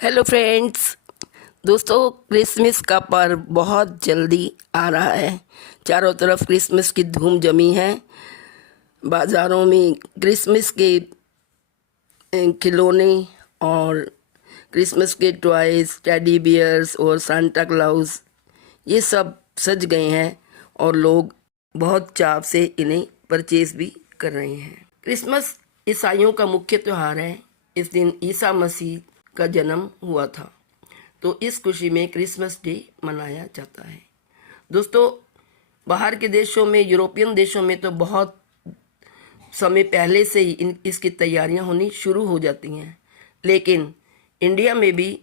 Hello friends. दोस्तों, Christmas का पर्व बहुत जल्दी आ रहा है। चारों तरफ क्रिसमस की धूम जमी है। बाज़ारों में क्रिसमस के खिलौने और क्रिसमस के टॉयज़, टेडी बियर्स और सांता क्लॉज ये सब सज गए हैं और लोग बहुत चाव से इन्हें परचेज भी कर रहे हैं। क्रिसमस ईसाइयों का मुख्य त्यौहार है। इस दिन ईसा मसीह का जन्म हुआ था, तो इस खुशी में क्रिसमस डे मनाया जाता है। दोस्तों, बाहर के देशों में, यूरोपियन देशों में तो बहुत समय पहले से ही इसकी तैयारियां होनी शुरू हो जाती हैं, लेकिन इंडिया में भी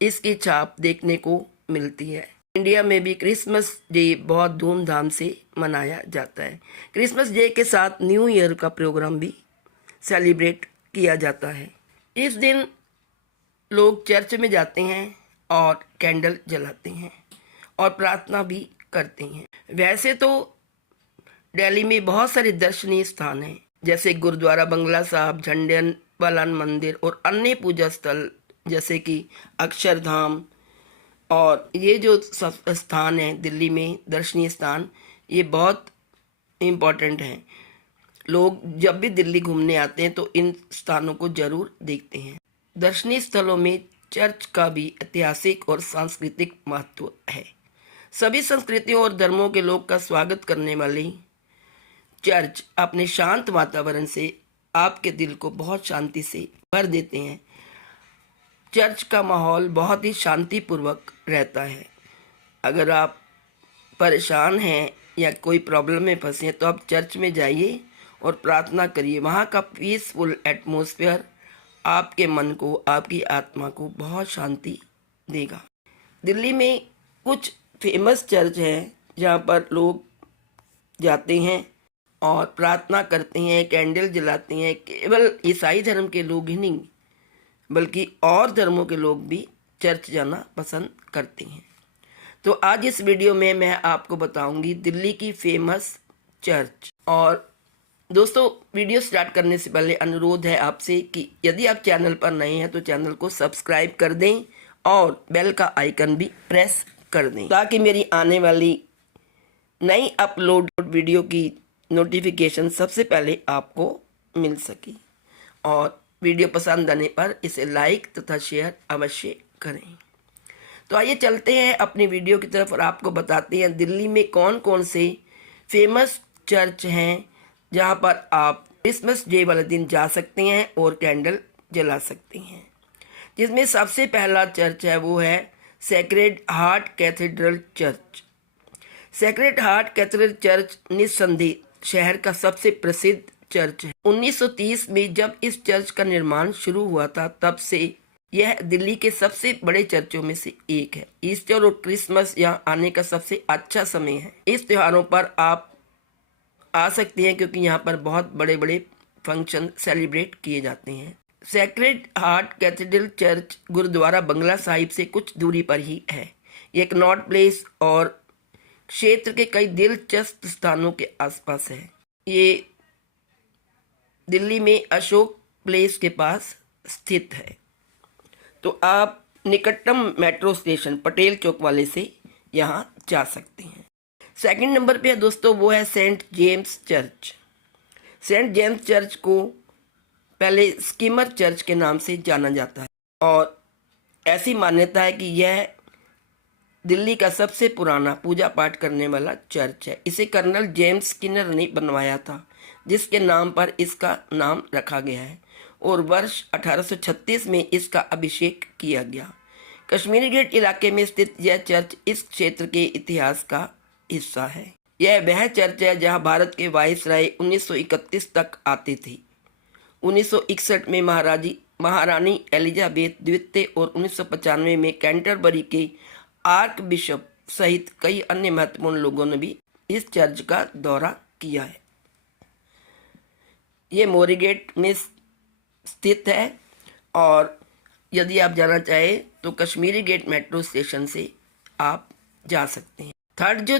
इसकी छाप देखने को मिलती है। इंडिया में भी क्रिसमस डे बहुत धूमधाम से मनाया जाता है। क्रिसमस डे के साथ न्यू ईयर का प्रोग्राम भी सेलिब्रेट किया जाता है। इस दिन लोग चर्च में जाते हैं और कैंडल जलाते हैं और प्रार्थना भी करते हैं। वैसे तो दिल्ली में बहुत सारे दर्शनीय स्थान हैं, जैसे गुरुद्वारा बंगला साहब, झंडेन बालान मंदिर और अन्य पूजा स्थल जैसे कि अक्षरधाम। और ये जो स्थान है दिल्ली में दर्शनीय स्थान, ये बहुत इम्पोर्टेंट हैं। लोग जब भी दिल्ली घूमने आते हैं तो इन स्थानों को जरूर देखते हैं। दर्शनीय स्थलों में चर्च का भी ऐतिहासिक और सांस्कृतिक महत्व है। सभी संस्कृतियों और धर्मों के लोग का स्वागत करने वाली चर्च अपने शांत वातावरण से आपके दिल को बहुत शांति से भर देते हैं। चर्च का माहौल बहुत ही शांतिपूर्वक रहता है। अगर आप परेशान हैं या कोई प्रॉब्लम में फंसे हैं तो आप चर्च में जाइए और प्रार्थना करिए। वहाँ का पीसफुल एटमॉस्फेयर आपके मन को, आपकी आत्मा को बहुत शांति देगा। दिल्ली में कुछ फेमस चर्च हैं जहाँ पर लोग जाते हैं और प्रार्थना करते हैं, कैंडल जलाते हैं। केवल ईसाई धर्म के लोग ही नहीं, बल्कि और धर्मों के लोग भी चर्च जाना पसंद करते हैं। तो आज इस वीडियो में मैं आपको बताऊंगी दिल्ली की फेमस चर्च। और दोस्तों, वीडियो स्टार्ट करने से पहले अनुरोध है आपसे कि यदि आप चैनल पर नए हैं तो चैनल को सब्सक्राइब कर दें और बेल का आइकन भी प्रेस कर दें, ताकि मेरी आने वाली नई अपलोड वीडियो की नोटिफिकेशन सबसे पहले आपको मिल सके। और वीडियो पसंद आने पर इसे लाइक तथा शेयर अवश्य करें। तो आइए चलते हैं अपनी वीडियो की तरफ और आपको बताते हैं दिल्ली में कौन कौन से फेमस चर्च हैं जहां पर आप क्रिसमस डे वाले दिन जा सकते हैं और कैंडल जला सकते हैं। जिसमें सबसे पहला चर्च है वो है sacred heart cathedral church. Sacred heart cathedral church निस्संदेह शहर का सबसे प्रसिद्ध चर्च है। 1930 में जब इस चर्च का निर्माण शुरू हुआ था, तब से यह दिल्ली के सबसे बड़े चर्चों में से एक है। ईस्टर और क्रिसमस यहाँ आने का सबसे अच्छा समय है। इस त्योहारों पर आप आ सकते हैं क्योंकि यहाँ पर बहुत बड़े बड़े फंक्शन सेलिब्रेट किए जाते हैं। Sacred heart cathedral church Gurdwara Bangla Sahib से कुछ दूरी पर ही है। ये एक नॉट प्लेस और क्षेत्र के कई दिलचस्प स्थानों के आसपास है। ये दिल्ली में अशोक प्लेस के पास स्थित है। तो आप निकटतम मेट्रो स्टेशन पटेल चौक वाले से यहाँ जा सकते हैं। सेकंड नंबर पे है दोस्तों, वो है Saint James church. Saint James church को पहले स्कीमर चर्च के नाम से जाना जाता है और ऐसी मान्यता है कि यह दिल्ली का सबसे पुराना पूजा पाठ करने वाला चर्च है। इसे कर्नल जेम्स स्किनर ने बनवाया था, जिसके नाम पर इसका नाम रखा गया है और वर्ष 1836 में इसका अभिषेक किया गया। कश्मीरी गेट इलाके में स्थित यह चर्च इस क्षेत्र के इतिहास का हिस्सा है। यह वह चर्च है जहां भारत के वायसराय 1931 तक आते थे। 1961 में महारानी एलिजाबेथ द्वितीय और 1995 में कैंटरबरी के आर्क बिशप सहित कई अन्य महत्वपूर्ण लोगों ने भी इस चर्च का दौरा किया है। ये मोरीगेट में स्थित है और यदि आप जाना चाहें तो कश्मीरी गेट मेट्रो स्टेशन से आप जा सकते हैं। थर्ड जो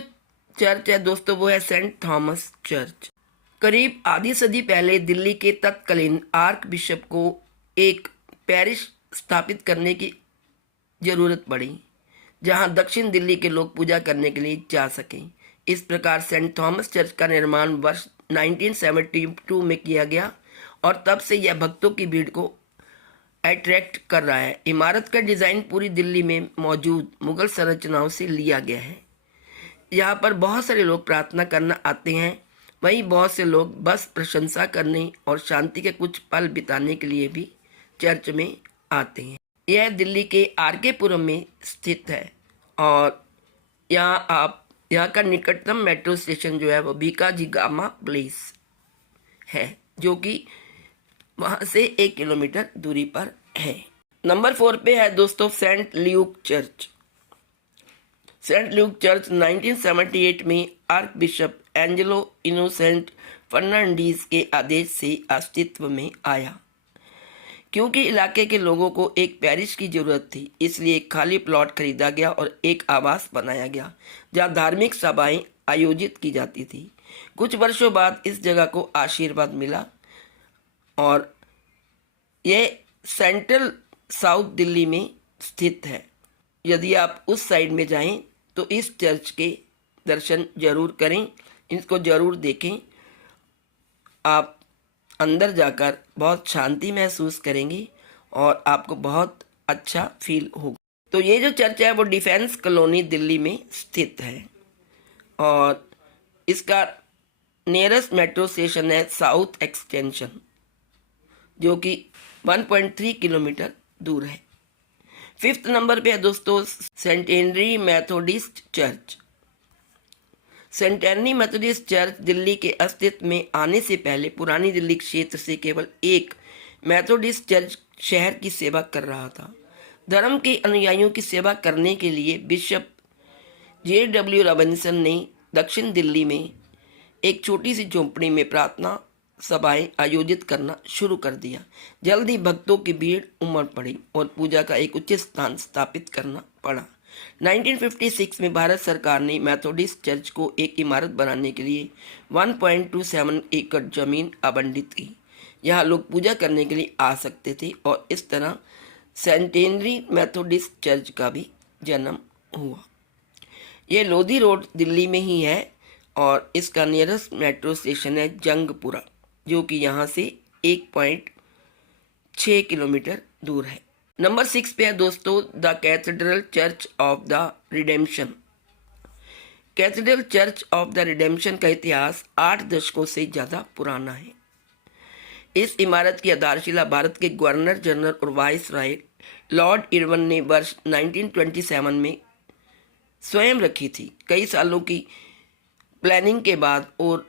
चर्च है दोस्तों, वो है सेंट थॉमस चर्च। करीब आधी सदी पहले दिल्ली के तत्कालीन आर्क बिशप को एक पैरिश स्थापित करने की ज़रूरत पड़ी, जहां दक्षिण दिल्ली के लोग पूजा करने के लिए जा सकें। इस प्रकार सेंट थॉमस चर्च का निर्माण वर्ष 1972 में किया गया और तब से यह भक्तों की भीड़ को अट्रैक्ट कर रहा है। इमारत का डिज़ाइन पूरी दिल्ली में मौजूद मुगल संरचनाओं से लिया गया है। यहाँ पर बहुत सारे लोग प्रार्थना करना आते हैं, वहीं बहुत से लोग बस प्रशंसा करने और शांति के कुछ पल बिताने के लिए भी चर्च में आते हैं। यह दिल्ली के आर.के. पुरम में स्थित है और यहाँ का निकटतम मेट्रो स्टेशन जो है वो भिकाजी गामा प्लेस है, जो कि वहाँ से 1 किलोमीटर दूरी पर है। नंबर 4 पे है दोस्तों Saint Luke church. Saint Luke church 1978 में archbishop Angelo Innocent Fernandes के आदेश से अस्तित्व में आया। क्योंकि इलाके के लोगों को एक पैरिश की जरूरत थी, इसलिए एक खाली प्लॉट खरीदा गया और एक आवास बनाया गया जहां धार्मिक सभाएं आयोजित की जाती थी। कुछ वर्षों बाद इस जगह को आशीर्वाद मिला और यह सेंट्रल साउथ दिल्ली में स्थित है। यदि आप उस साइड में जाएं तो इस चर्च के दर्शन जरूर करें, इसको जरूर देखें। आप अंदर जाकर बहुत शांति महसूस करेंगे और आपको बहुत अच्छा फील होगा। तो ये जो चर्च है वो डिफेंस कॉलोनी दिल्ली में स्थित है और इसका नियरेस्ट मेट्रो स्टेशन है साउथ एक्सटेंशन, जो कि 1.3 किलोमीटर दूर है। 5th नंबर पे है दोस्तों Saint Henry Methodist church. Saint Henry Methodist church Delhi के अस्तित्व में आने से पहले पुरानी दिल्ली क्षेत्र से केवल एक मेथोडिस्ट चर्च शहर की सेवा कर रहा था। धर्म के अनुयायियों की सेवा करने के लिए बिशप J.W. रॉबिन्सन ने दक्षिण दिल्ली में एक छोटी सी झोंपड़ी में प्रार्थना सभाएं आयोजित करना शुरू कर दिया। जल्द ही भक्तों की भीड़ उमड़ पड़ी और पूजा का एक उचित स्थान स्थापित करना पड़ा। 1956 में भारत सरकार ने मेथोडिस्ट चर्च को एक इमारत बनाने के लिए 1.27 एकड़ जमीन आवंटित की। यहाँ लोग पूजा करने के लिए आ सकते थे और इस तरह सेंट हेनरी मेथोडिस्ट चर्च का भी जन्म हुआ। ये लोधी रोड दिल्ली में ही है और इसका नियरेस्ट मेट्रो स्टेशन है जंगपुरा, जो कि यहाँ से 1.6 किलोमीटर दूर है। नंबर 6 पे है दोस्तों the cathedral church of the redemption. Cathedral church of the redemption का इतिहास 8 दशकों से ज़्यादा पुराना है। इस इमारत की आधारशिला भारत के गवर्नर जनरल और वाइस राय लॉर्ड इरविन ने वर्ष 1927 में स्वयं रखी थी। कई सालों की प्लानिंग के बाद और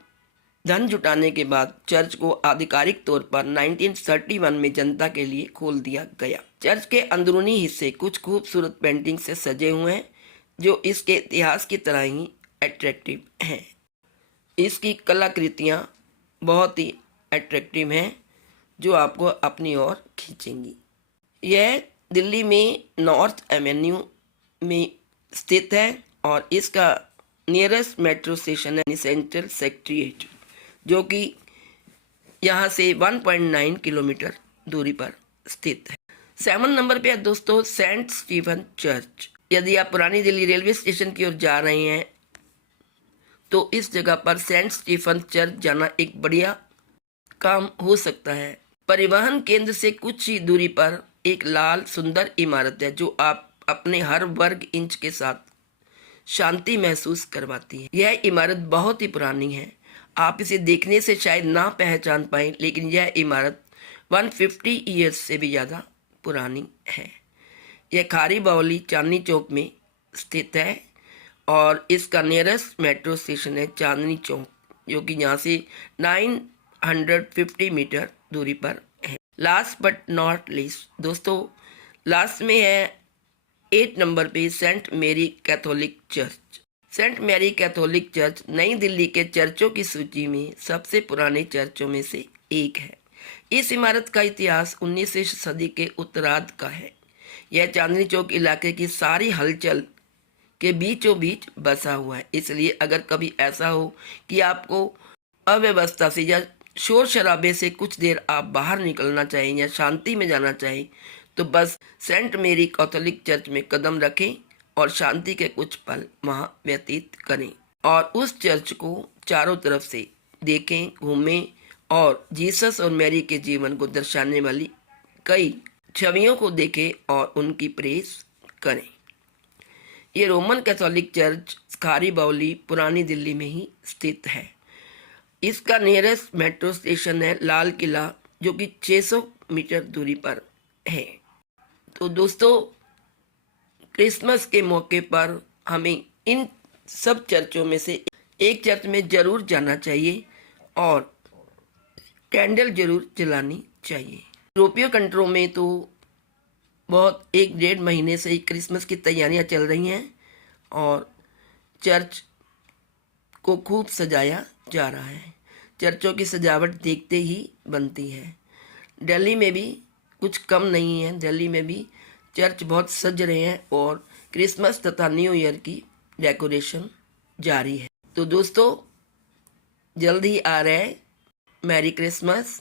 धन जुटाने के बाद चर्च को आधिकारिक तौर पर 1931 में जनता के लिए खोल दिया गया। चर्च के अंदरूनी हिस्से कुछ खूबसूरत पेंटिंग से सजे हुए हैं जो इसके इतिहास की तरह ही अट्रैक्टिव हैं। इसकी कलाकृतियाँ बहुत ही अट्रैक्टिव हैं जो आपको अपनी ओर खींचेंगी। यह दिल्ली में नॉर्थ एवेन्यू में स्थित है और इसका नियरेस्ट मेट्रो स्टेशन है सेंट्रल सेक्रेटेरिएट, जो कि यहाँ से 1.9 किलोमीटर दूरी पर स्थित है। 7 नंबर पे है दोस्तों सेंट स्टीफन चर्च। यदि आप पुरानी दिल्ली रेलवे स्टेशन की ओर जा रहे हैं तो इस जगह पर सेंट स्टीफन चर्च जाना एक बढ़िया काम हो सकता है। परिवहन केंद्र से कुछ ही दूरी पर एक लाल सुंदर इमारत है जो आप अपने हर वर्ग इंच के साथ शांति महसूस करवाती है। यह इमारत बहुत ही पुरानी है, आप इसे देखने से शायद ना पहचान पाएं, लेकिन यह इमारत 150 ईयर्स से भी ज़्यादा पुरानी है। यह खारी बावली चांदनी चौक में स्थित है और इसका नियरेस्ट मेट्रो स्टेशन है चांदनी चौक, जो कि यहाँ से 950 मीटर दूरी पर है। लास्ट बट नॉट लीस्ट दोस्तों, लास्ट में है 8 नंबर पे Saint Mary Catholic church. Saint Mary Catholic church नई दिल्ली के चर्चों की सूची में सबसे पुराने चर्चों में से एक है। इस इमारत का इतिहास 19वीं सदी के उत्तरार्ध का है। यह चांदनी चौक इलाके की सारी हलचल के बीचों बीच बसा हुआ है, इसलिए अगर कभी ऐसा हो कि आपको अव्यवस्था से या शोर शराबे से कुछ देर आप बाहर निकलना चाहें या शांति में जाना चाहें तो बस सेंट मेरी कैथोलिक चर्च में कदम रखें और शांति के कुछ पल वहाँ व्यतीत करें और उस चर्च को चारों तरफ से देखें, घूमें और जीसस और मैरी के जीवन को दर्शाने वाली कई छवियों को देखें और उनकी प्रेस करें। ये रोमन कैथोलिक चर्च खारी बावली पुरानी दिल्ली में ही स्थित है। इसका नियरेस्ट मेट्रो स्टेशन है लाल किला, जो कि 600 मीटर दूरी पर है। तो दोस्तों, क्रिसमस के मौके पर हमें इन सब चर्चों में से एक चर्च में ज़रूर जाना चाहिए और कैंडल ज़रूर जलानी चाहिए। यूरोपीय कंट्रों में तो बहुत 1-1.5 महीने से ही क्रिसमस की तैयारियां चल रही हैं और चर्च को खूब सजाया जा रहा है। चर्चों की सजावट देखते ही बनती है। दिल्ली में भी कुछ कम नहीं है। दिल्ली में भी चर्च बहुत सज रहे हैं और क्रिसमस तथा न्यू ईयर की डेकोरेशन जारी है। तो दोस्तों, जल्द ही आ रहा है मैरी क्रिसमस।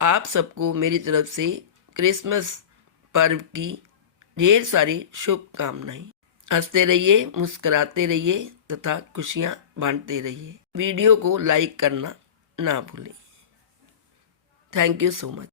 आप सबको मेरी तरफ से क्रिसमस पर्व की ढेर सारी शुभकामनाएं। हंसते रहिए, मुस्कुराते रहिए तथा खुशियां बांटते रहिए। वीडियो को लाइक करना ना भूलें। Thank you so much.